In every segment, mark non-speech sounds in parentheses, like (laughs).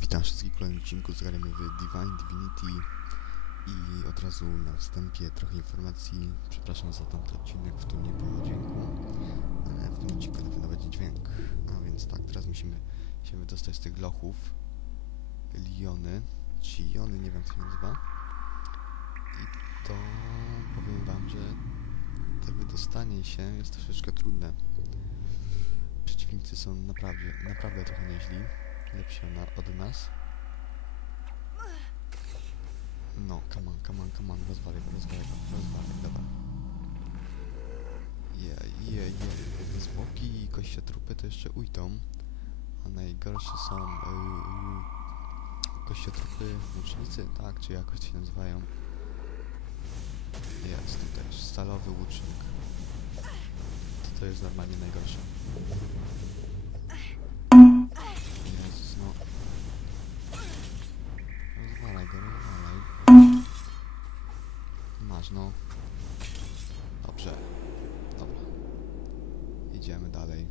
Witam wszystkich w kolejnym odcinku, zagramy w Divine Divinity i od razu na wstępie trochę informacji. Przepraszam za tamten odcinek, w którym nie było dźwięku, ale w tym odcinku na pewno będzie dźwięk. A więc tak, teraz musimy się wydostać z tych lochów. Liony, czy Jony, nie wiem to się nazywa. I to powiem wam, że to wydostanie się jest troszeczkę trudne. Przeciwnicy są naprawdę, naprawdę trochę nieźli lepsi na, od nas. No, come on, come on, come on, rozwalaj go, rozwalaj go, rozwalaj, dobra. Je, je, je, zwłoki i kościotrupy to jeszcze ujdą, a najgorsze są yy, kościotrupy łucznicy, tak, czy jakoś się nazywają. Jest tutaj stalowy łucznik. To, to jest normalnie najgorsze. No. Dobrze. Dobra. Idziemy dalej.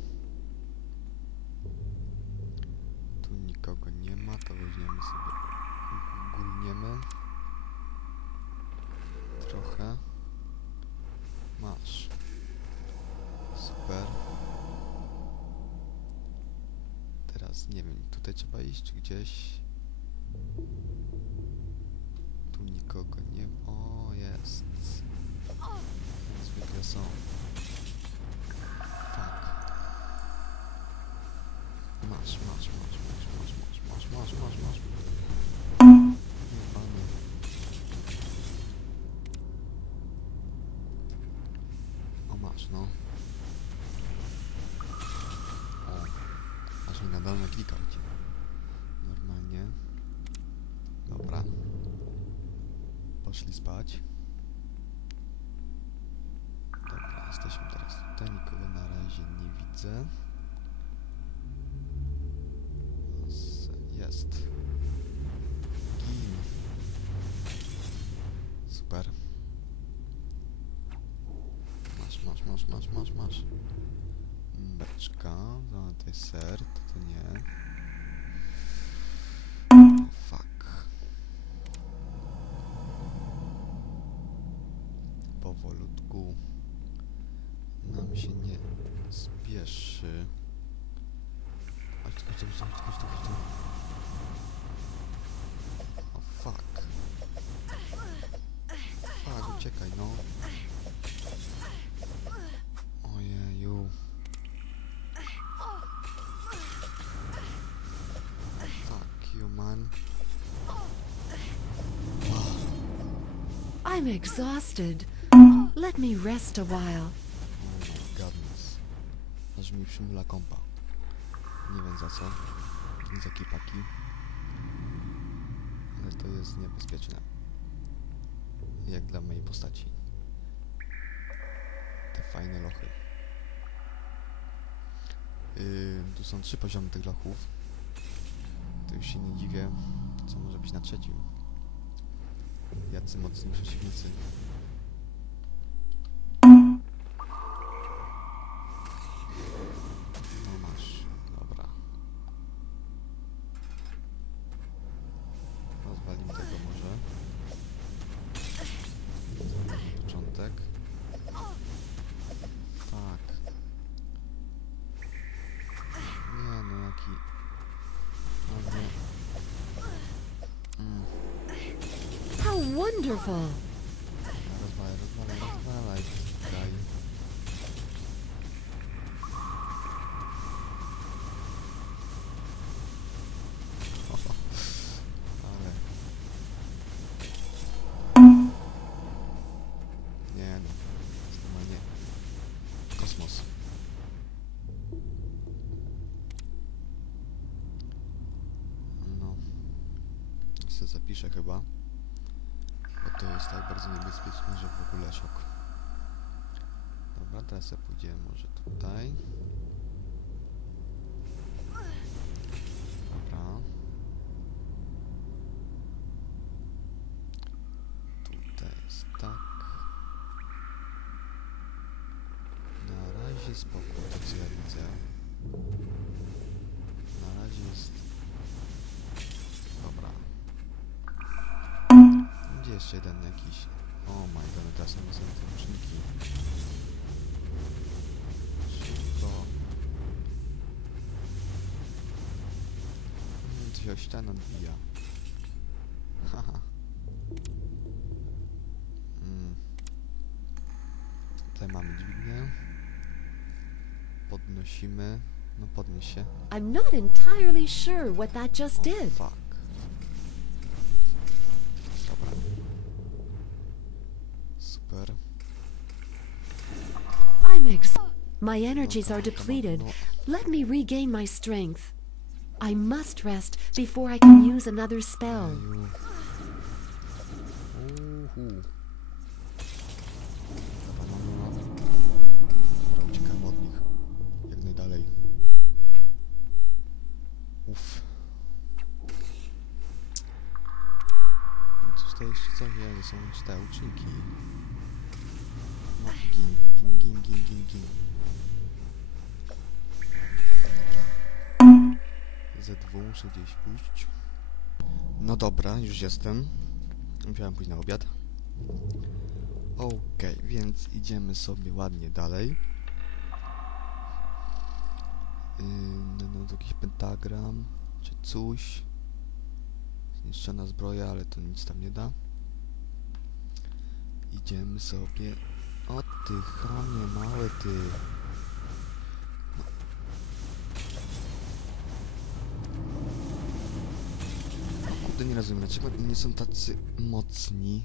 Tu nikogo nie ma, to weźmiemy sobie... Gulniemy. Trochę. Masz. Super. Teraz nie wiem, tutaj trzeba iść gdzieś. Normalnie. Dobra. Poszli spać. Dobra, jesteśmy teraz tutaj. Nikogo na razie nie widzę. Jest. Gin. Super. Masz, masz, masz, masz, masz, masz. Beczka, złoty ser, to to nie. Powolutku. Nam się nie spieszy. Chodź, chodź, chodź, chodź, chodź, chodź. O fuck. Fuck, uciekaj, no. Ojeju. Fuck you, man. I'm exhausted. Let me rest a while. My goodness. Aż mi przymula kompa. Nie wiem za co. Nic jakie paki. Ale to jest niebezpieczne. Jak dla mojej postaci. Te fajne lochy. Yy, tu są trzy poziomy tych lochów. To już się nie dziwię, co może być na trzecim. Jacy mocni przeciwnicy. Wonderful! Rozwalaj, rozwalaj, rozwalaj. Daj. Ale... Nie no. Jest normalnie... Kosmos. No. Se zapiszę chyba. To jest tak bardzo niebezpieczne, że w ogóle szok. Dobra, teraz sobie pójdziemy może tutaj. O ścianę. Haha. Mm. Tutaj mamy dźwignię. Podnosimy. No podnieś się. I'm not entirely sure what that just did. fuck. Dobra. Super. I'm ex. My energies are depleted. Let me regain my strength. I must rest before I can use another spell. No, to są te uczynki. No, gin, gin, gin, gin, gin, Z2 muszę gdzieś pójść. No dobra, już jestem. Musiałem pójść na obiad. Okej, więc idziemy sobie ładnie dalej. Yy, no, no, to jakiś pentagram, czy coś. Zniszczona zbroja, ale to nic tam nie da. Idziemy sobie... O ty chamie, mały ty. Rozumiem, dlaczego oni nie są tacy mocni.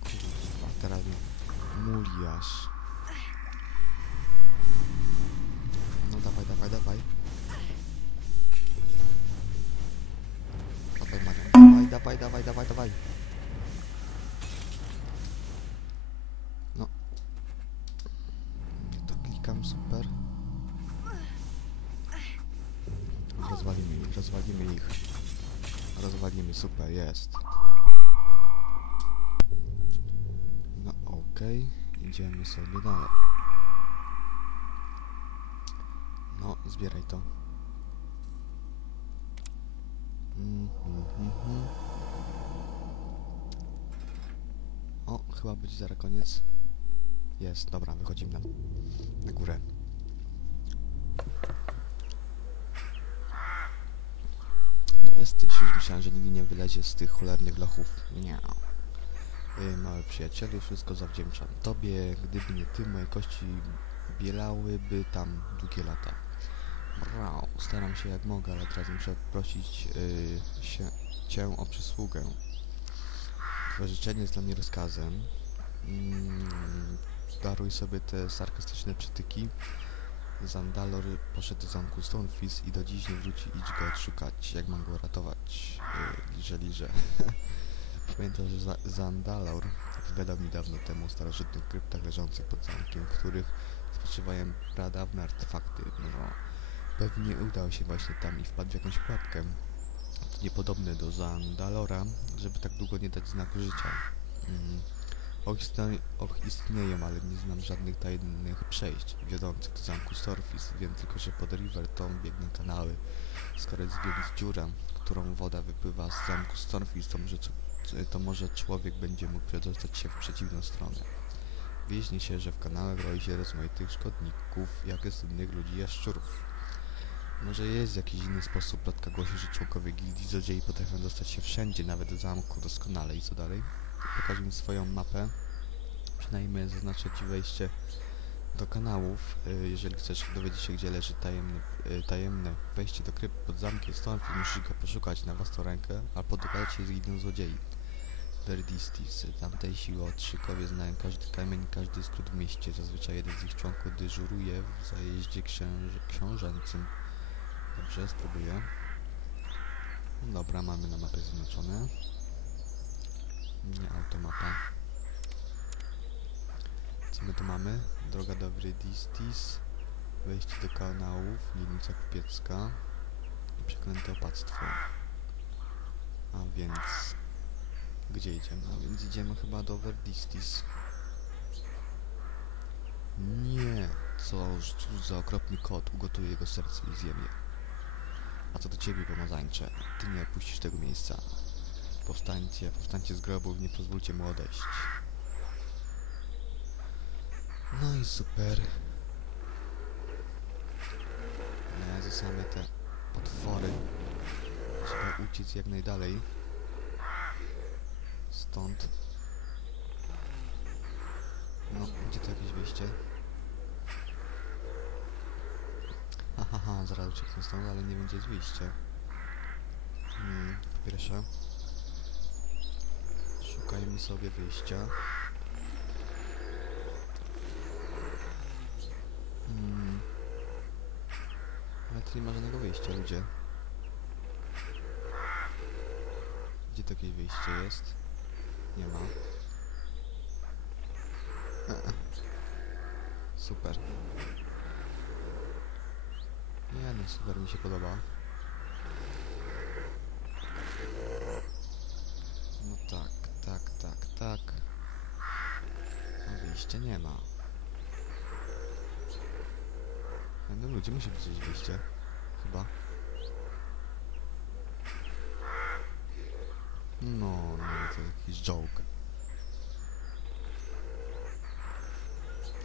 Kurwa, teraz mnie muliasz. No dawaj, dawaj, dawaj. Dawaj, Marian, dawaj, dawaj, dawaj, dawaj, dawaj. No. To klikam, super. Rozwalimy ich, rozwalimy ich. Rozwalimy, super, jest. No okej, idziemy sobie dalej. No, zbieraj to. Mhm, mhm. O, chyba będzie zaraz koniec. Jest, dobra, wychodzimy na, na górę. Jesteś, już myślałem, że nigdy nie wylezie z tych cholernych lochów. Nie. Mały przyjacielu, wszystko zawdzięczam tobie. Gdyby nie ty, moje kości bielałyby tam długie lata. Brau, staram się jak mogę, ale teraz muszę prosić yy, się, cię o przysługę. Twoje życzenie jest dla mnie rozkazem. Mm, daruj sobie te sarkastyczne przytyki. Zandalor poszedł do zamku Stonefist i do dziś nie wróci. Idź go odszukać. Jak mam go ratować? Yy, liże, liże. (laughs) Pamiętam, że za Zandalor opowiadał mi dawno temu o starożytnych kryptach leżących pod zamkiem, w których spoczywają pradawne artefakty. No, pewnie udał się właśnie tam i wpadł w jakąś pułapkę. Niepodobny do Zandalora, żeby tak długo nie dać znaku życia. Mm. Och, istnie- och, istnieją, ale nie znam żadnych tajnych przejść wiodących do zamku Storfis. Wiem tylko, że pod Riverton biegną kanały. Skoro jest dziura, którą woda wypływa z zamku Storfis, to może, to może człowiek będzie mógł przedostać się w przeciwną stronę. Wieźnie się, że w kanałach roi się rozmaitych szkodników, jak jest innych ludzi jaszczurów. Może jest jakiś inny sposób, plotka głosi, że członkowie gildii złodziei potrafią dostać się wszędzie, nawet do zamku doskonale. I co dalej? Pokaż mi swoją mapę. Przynajmniej zaznaczę Ci wejście do kanałów. Y, Jeżeli chcesz dowiedzieć się, gdzie leży tajemny, y, tajemne wejście do krypt pod zamkiem stąd, musisz go poszukać na własną rękę, albo dogadać się z gildią złodziei. Verdistis. Tamtejsi łotrzykowie znają każdy kamień każdy skrót w mieście. Zazwyczaj jeden z ich członków dyżuruje w zajeździe księż książęcym. Dobrze, spróbuję. Dobra, mamy na mapę zaznaczone. Nie automapa. Co my tu mamy? Droga do Vredistis, wejście do kanałów, dzielnica kupiecka i przeklęte opactwo. A więc... Gdzie idziemy? A więc idziemy chyba do Verdistis. Nie! Cóż, cóż za okropny kot, ugotuję jego serce i zjem je. A co do ciebie, pomazańcze, ty nie opuścisz tego miejsca. Powstańcie, powstańcie z grobów, nie pozwólcie mu odejść. No i super. Jezu, same te potwory. Trzeba uciec jak najdalej. Stąd. No, gdzie to jakieś wyjście? Ha, ha, ha, zaraz ucieknę stąd, ale nie będzie wyjście. Hmm, po pierwsze. Szukajmy sobie wyjścia. Hmm. Ale tu nie ma żadnego wyjścia, ludzie. Gdzie to jakieś wyjście jest? Nie ma. E, e. Super. Nie no, super mi się podoba. No tak, tak, tak, tak. A wyjścia nie ma. No ludzie, musi być gdzieś wyjście. Chyba. No, no to jakiś joke.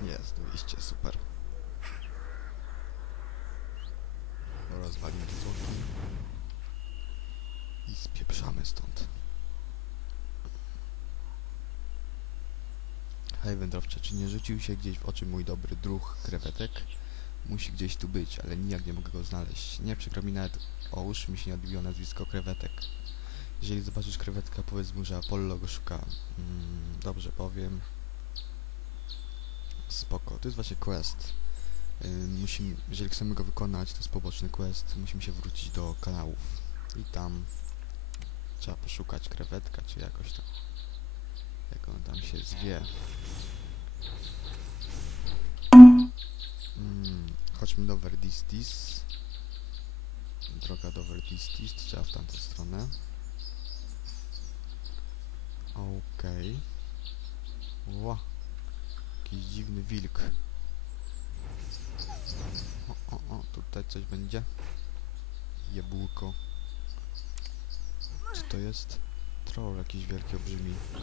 Jest wyjście, super. Rozwalimy złoty. I spieprzamy stąd. Hej wędrowcze, czy nie rzucił się gdzieś w oczy mój dobry druh krewetek? Musi gdzieś tu być, ale nijak nie mogę go znaleźć. Nie przykro mi nawet, ołóż mi się nie odbiło nazwisko krewetek. Jeżeli zobaczysz krewetka, powiedz mu, że Apollo go szuka. Mm, dobrze, powiem. Spoko, to jest właśnie quest. Yy, musimy, jeżeli chcemy go wykonać, to jest poboczny quest, musimy się wrócić do kanałów. I tam trzeba poszukać krewetka, czy jakoś tam. Jak on tam się zwie. Mm, chodźmy do Verdistis. Droga do Verdistis, trzeba w tamtą stronę. Okej. Ła. Jakiś dziwny wilk. O, o, o, tutaj coś będzie. Jabłko. Co to jest? Troll jakiś wielki olbrzymi. No,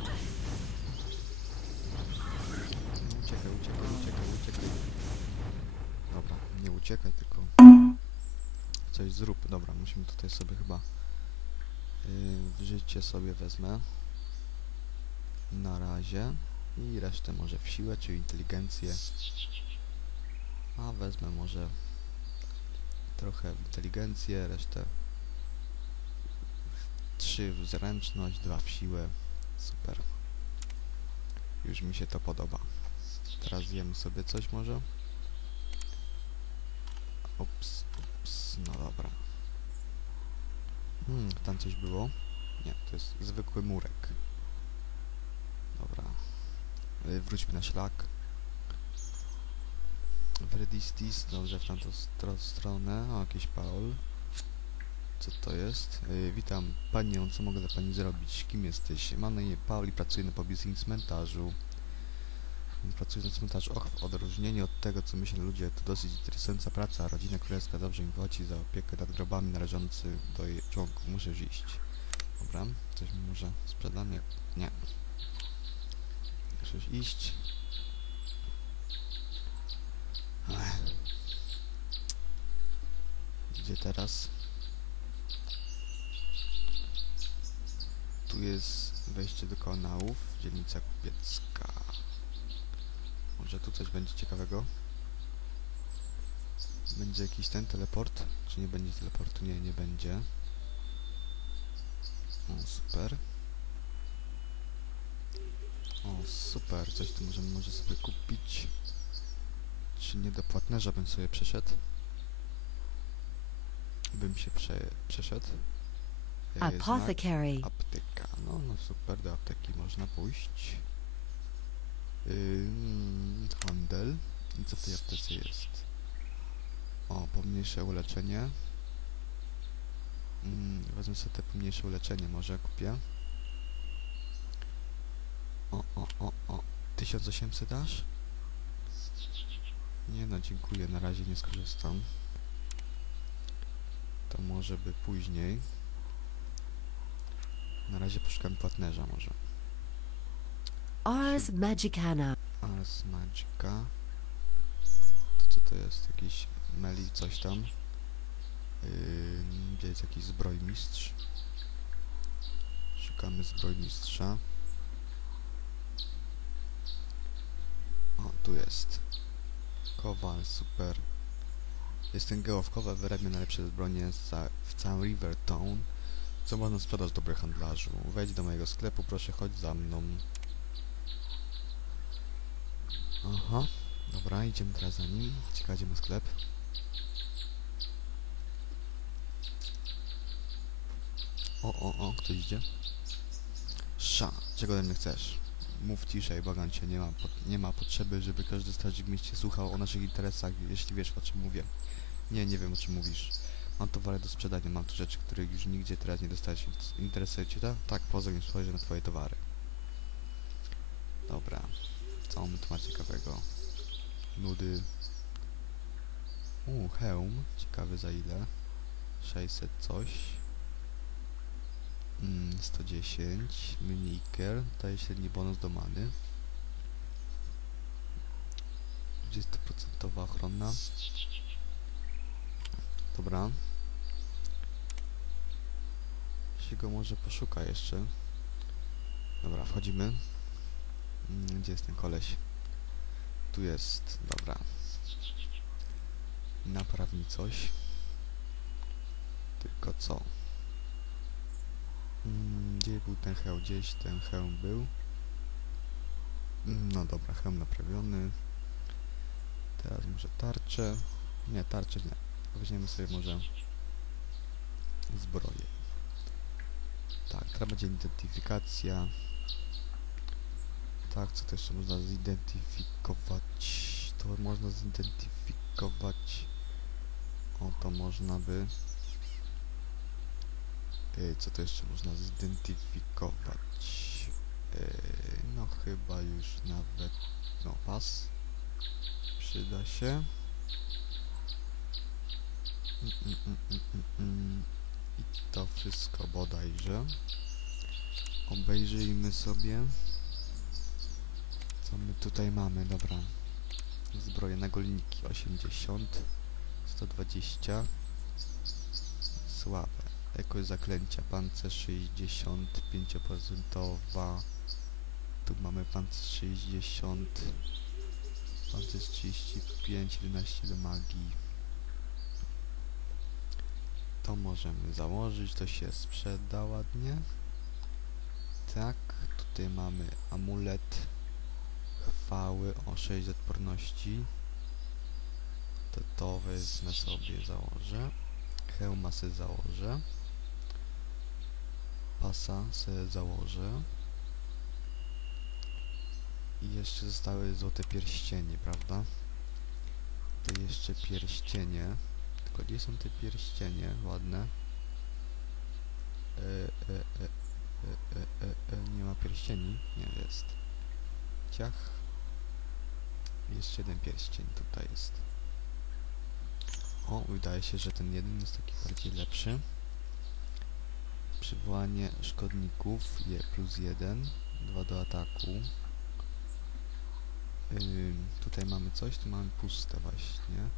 uciekaj, uciekaj, uciekaj, uciekaj. Dobra, nie uciekaj, tylko coś zrób. Dobra, musimy tutaj sobie chyba yy, życie sobie wezmę. Na razie. I resztę może w siłę, czy inteligencję. A wezmę może trochę w inteligencję, resztę trzy w zręczność, dwa w siłę. Super. Już mi się to podoba. Teraz zjemy sobie coś może. Ups, ups, no dobra. Hmm, tam coś było? Nie, to jest zwykły murek. Y, Wróćmy na szlak. Vredistis, dobrze, w tamtą stro stronę. O, jakiś Paul. Co to jest? Y, witam panią, co mogę dla pani zrobić? Kim jesteś? Mam na imię Paul i pracuję na pobliskim cmentarzu. Pracuję na cmentarzu. Och, w odróżnieniu od tego, co myślą ludzie, to dosyć interesująca praca. Rodzina królewska dobrze mi płaci za opiekę nad grobami należących do jej członków. Muszę iść. Dobra, coś mi może sprzedam? Nie. Już iść. Ech. Gdzie teraz? Tu jest wejście do kanałów, dzielnica kupiecka. Może tu coś będzie ciekawego? Będzie jakiś ten teleport? Czy nie będzie teleportu? Nie, nie będzie. O, super. O, super, coś tu możemy może sobie kupić. Czy nie do płatnerza bym sobie przeszedł? Bym się prze, przeszedł. Apothecary. Apteka. No, no super, do apteki można pójść. Ym, handel. I co w tej aptece jest? O, pomniejsze uleczenie. Mm, wezmę sobie te pomniejsze uleczenie, może kupię. O, o, o, o. 1800 dasz? Nie no, dziękuję, na razie nie skorzystam. To może by później. Na razie poszukamy płatnerza może. Ars Magicana. Ars Magica. To co to jest? Jakiś Meli coś tam. Yy, gdzie jest jakiś zbrojmistrz? Szukamy zbrojmistrza. O, tu jest. Kowal, super. Jestem geowkowa, wyrabia najlepsze ca w całym Rivertown. Co można sprzedać dobry handlarzu? Wejdź do mojego sklepu, proszę chodź za mną. Aha, dobra, idziemy teraz za nim. Ciekawe, gdzie ma sklep. O, o, o, ktoś idzie. Sza, czego ode mnie chcesz? Mów ciszej, błagam cię, nie ma, nie ma potrzeby, żeby każdy strażnik mieście słuchał o naszych interesach, jeśli wiesz o czym mówię. Nie, nie wiem o czym mówisz. Mam towary do sprzedania, mam tu rzeczy, których już nigdzie teraz nie dostać. Interesuje cię to? Tak, pozwól mi spojrzeć na twoje towary. Dobra. Co my tu ma ciekawego? Nudy. U, hełm. Ciekawy za ile? 600 coś. Mm, 110. Miniker. Daje średni bonus do many. 20% ochronna. Dobra. Się go może poszuka jeszcze. Dobra, wchodzimy. Mm, Gdzie jest ten koleś? Tu jest, dobra. Napraw mi coś. Tylko co? Mm, Gdzie był ten hełm? Gdzieś ten hełm był. Mm, No dobra, hełm naprawiony. Teraz może tarczę. Nie, tarczę nie. Weźmiemy sobie może zbroję. Tak, teraz będzie identyfikacja. Tak, co to jeszcze można zidentyfikować? To można zidentyfikować. O, to można by. Yy, co to jeszcze można zidentyfikować? Yy, no chyba już nawet. No, pas. Przyda się. Mm, mm, mm, mm, mm, mm. I to wszystko bodajże. Obejrzyjmy sobie. Co my tutaj mamy? Dobra. Zbroje na golniki 80, 120. Słabe. Jakość zaklęcia pancerz 65%. Tu mamy pancerz 60. Pancerz 35, 11 do magii. To możemy założyć, to się sprzeda ładnie. Tak, tutaj mamy amulet chwały o 6 odporności. To to wezmę sobie, założę. Hełma sobie założę. Pasa sobie założę. I jeszcze zostały złote pierścienie, prawda? To jeszcze pierścienie. Tylko gdzie są te pierścienie ładne? E, e, e, e, e, e, e, nie ma pierścieni? Nie, jest. Ciach. Jeszcze jeden pierścień tutaj jest. O, wydaje się, że ten jeden jest taki bardziej lepszy. Przywołanie szkodników je plus jeden, dwa do ataku. Ym, tutaj mamy coś, tu mamy puste właśnie.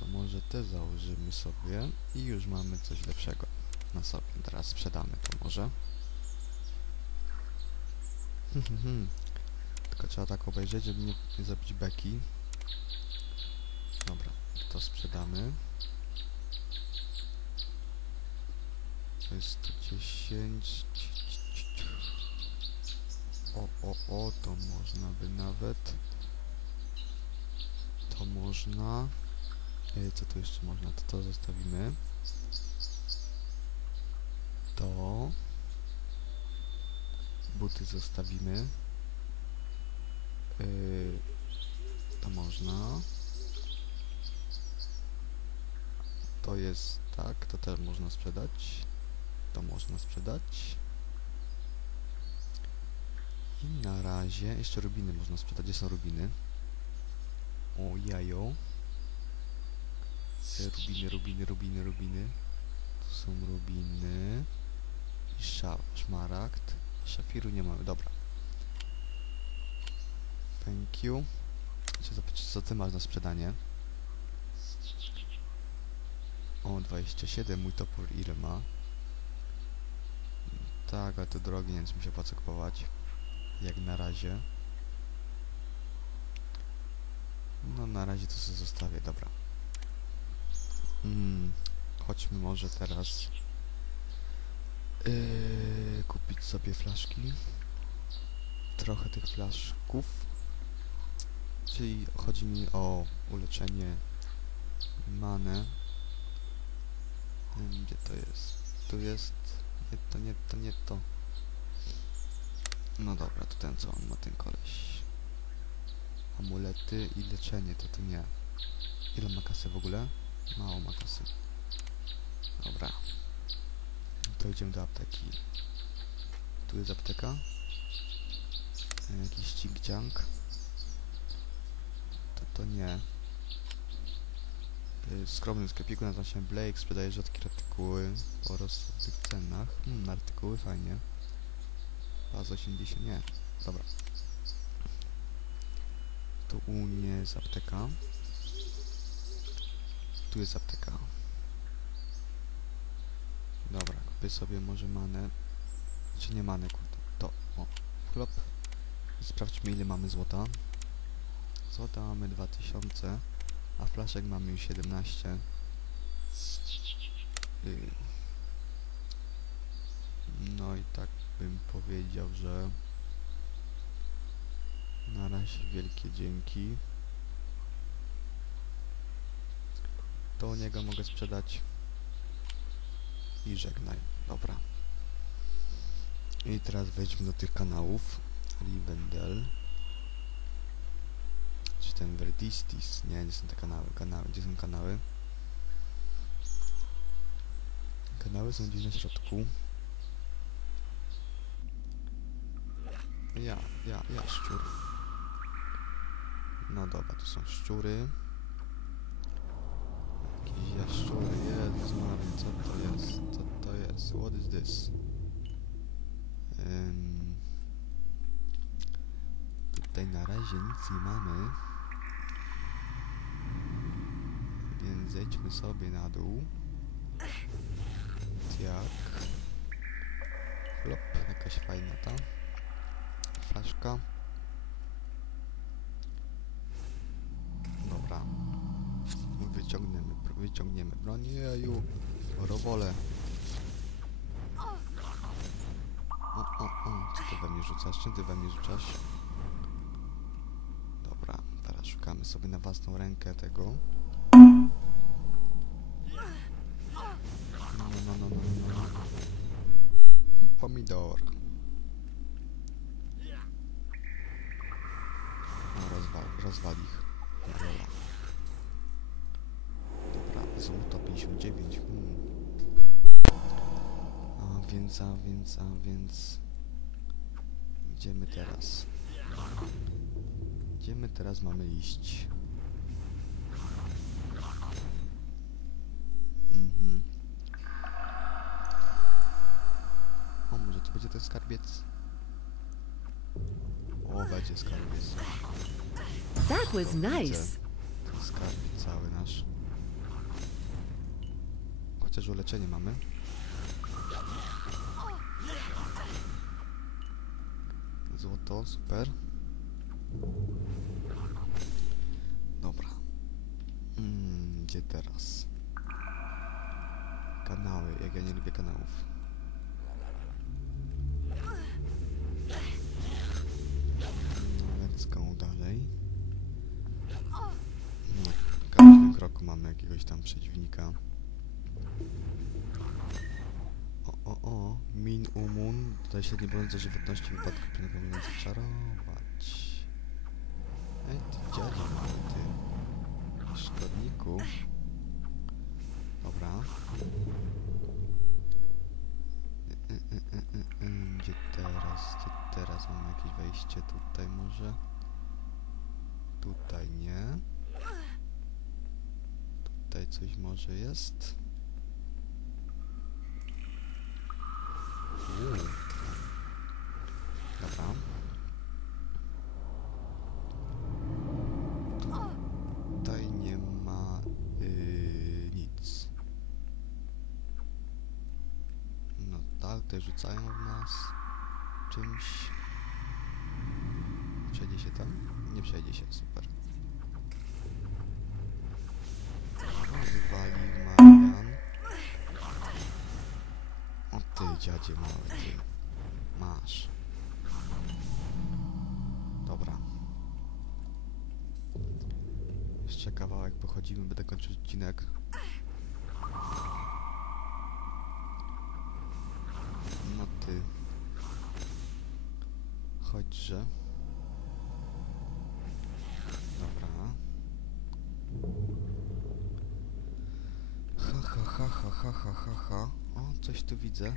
To może te założymy sobie i już mamy coś lepszego na sobie. Teraz sprzedamy to może. Tylko trzeba tak obejrzeć, żeby nie, nie zabić beki. Dobra, to sprzedamy. To jest 110. O, o, o, to można by nawet. To można. Co tu jeszcze można? To to zostawimy. To. Buty zostawimy. Yy, to można. To jest tak, to też można sprzedać. To można sprzedać. I na razie jeszcze rubiny można sprzedać. Gdzie są rubiny? O, jajo. E, Rubiny, rubiny, rubiny, rubiny. Tu są rubiny. I szmaragd. Szafiru nie mamy, dobra. Thank you. Chcę zapytać, co ty masz na sprzedanie? O, 27, mój topór ile ma? Tak, ale to drogi, więc mi się kupować. Jak na razie. No na razie to sobie zostawię, dobra. Mm, chodźmy może teraz yy, kupić sobie flaszki. Trochę tych flaszków. Czyli chodzi mi o uleczenie manę. Ym, Gdzie to jest? Tu jest. Nie to, nie to, nie to. No dobra, to ten co on ma ten koleś. Amulety i leczenie, to tu nie. Ile ma kasy w ogóle? Mało ma kasy. Dobra. To idziemy do apteki. Tu jest apteka. Jakiś cink To to nie. Y, skromnym sklepiku nazywa się Blake, sprzedaje rzadkie artykuły po rozsądnych cenach. Hmm, artykuły fajnie. Pas 80, nie. Dobra. Tu u mnie jest apteka. Tu jest apteka. Dobra, kupię sobie może manę. Czy nie manę, kurde. To, o, flop. I sprawdźmy ile mamy złota. Złota mamy 2000, a flaszek mamy już 17. Yy. No i tak bym powiedział, że na razie wielkie dzięki. To niego mogę sprzedać i żegnaj. Dobra. I teraz wejdźmy do tych kanałów. Rivendell. Ten Verdistis? Nie, nie są te kanały. Kanały, gdzie są kanały? Kanały są gdzieś na środku. Ja, ja, ja, szczur. No dobra, to są szczury. Jakieś jaszczury, Jezus Maria, co to jest? Co to jest? What is this? Tutaj na razie nic nie mamy. Więc zejdźmy sobie na dół. Jak. Flop, jakaś fajna ta. Flaszka. Dobra. Wyciągniemy, wyciągniemy broń. Jeju, robole. O, o, o, co ty we mnie rzucasz? Czym ty we mnie rzucasz? Dobra, teraz szukamy sobie na własną rękę tego. Pomidor. No, rozwal, rozwal ich. Rola. Dobra, złoto 59. Hmm. A więc, a więc, a więc... Gdzie my teraz? Gdzie my teraz mamy iść? Ten skarbiec? O, będzie skarbiec. That was nice. Ten skarbiec cały nasz. Chociaż uleczenie mamy. Złoto, super. Dobra. Mm, gdzie teraz? Kanały, jak ja nie lubię kanałów. Każdym kroku mamy jakiegoś tam przeciwnika. O, o, o. Min Umun. Tutaj średnie brązo żywotności w wypadku pieniądza czarować. Ej, ty dziadzie ty. Szkodniku. Dobra. Y, y, y, y, y, y. Gdzie teraz? Gdzie teraz mamy jakieś wejście? Tutaj może? Tutaj nie. Tutaj coś może jest. Uuu. Tutaj rzucają w nas czymś. Przejdzie się tam? Nie przejdzie się, super. O, Wywali Marian. O ty dziadzie mały, ty. Masz. Dobra. Jeszcze kawałek pochodzimy, będę kończył odcinek. No ty. Chodźże. Dobra. Ha ha ha ha ha ha ha ha. O, coś tu widzę.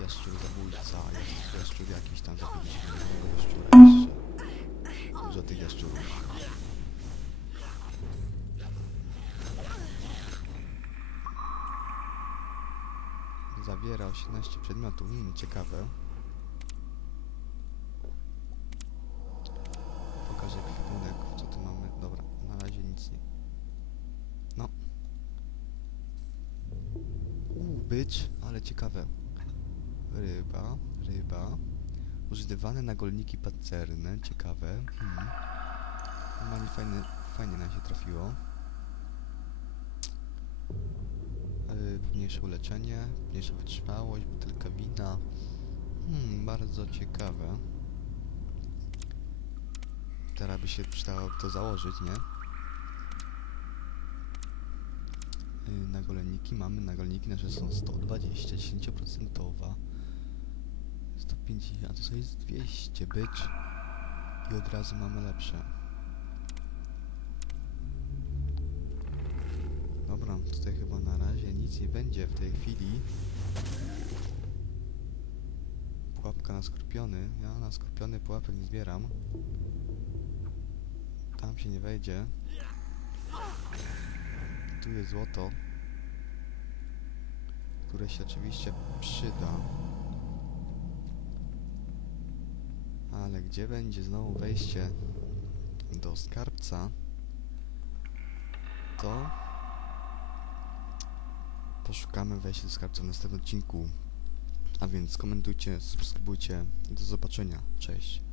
Jaszczur zabójca, jest jaszczur jakiś tam zabiliśmy jednego jaszczura jeszcze. Dużo tych jaszczurów. Zawiera 18 przedmiotów, hmm, ciekawe. Pokażę kwipunek, co tu mamy. Dobra, na razie nic nie. No. Uuu, bycz, ale ciekawe. Ryba, ryba. Używane nagolniki pancerne, ciekawe. Hmm. Normalnie fajne, fajnie nam się trafiło. Yy, mniejsze uleczenie, mniejsza wytrzymałość, butelka wina. Hmm, bardzo ciekawe. Teraz by się przydało to założyć, nie? Yy, nagolniki mamy, nagolniki nasze są 120, 10%. 150, a to jest 200 bycz i od razu mamy lepsze. Dobra, tutaj chyba na razie nic nie będzie w tej chwili. Pułapka na skorpiony. Ja na skorpiony pułapek nie zbieram. Tam się nie wejdzie. Tu jest złoto. Które się oczywiście przyda. Ale gdzie będzie znowu wejście do skarbca, to poszukamy wejścia do skarbca w następnym odcinku. A więc komentujcie, subskrybujcie i do zobaczenia. Cześć.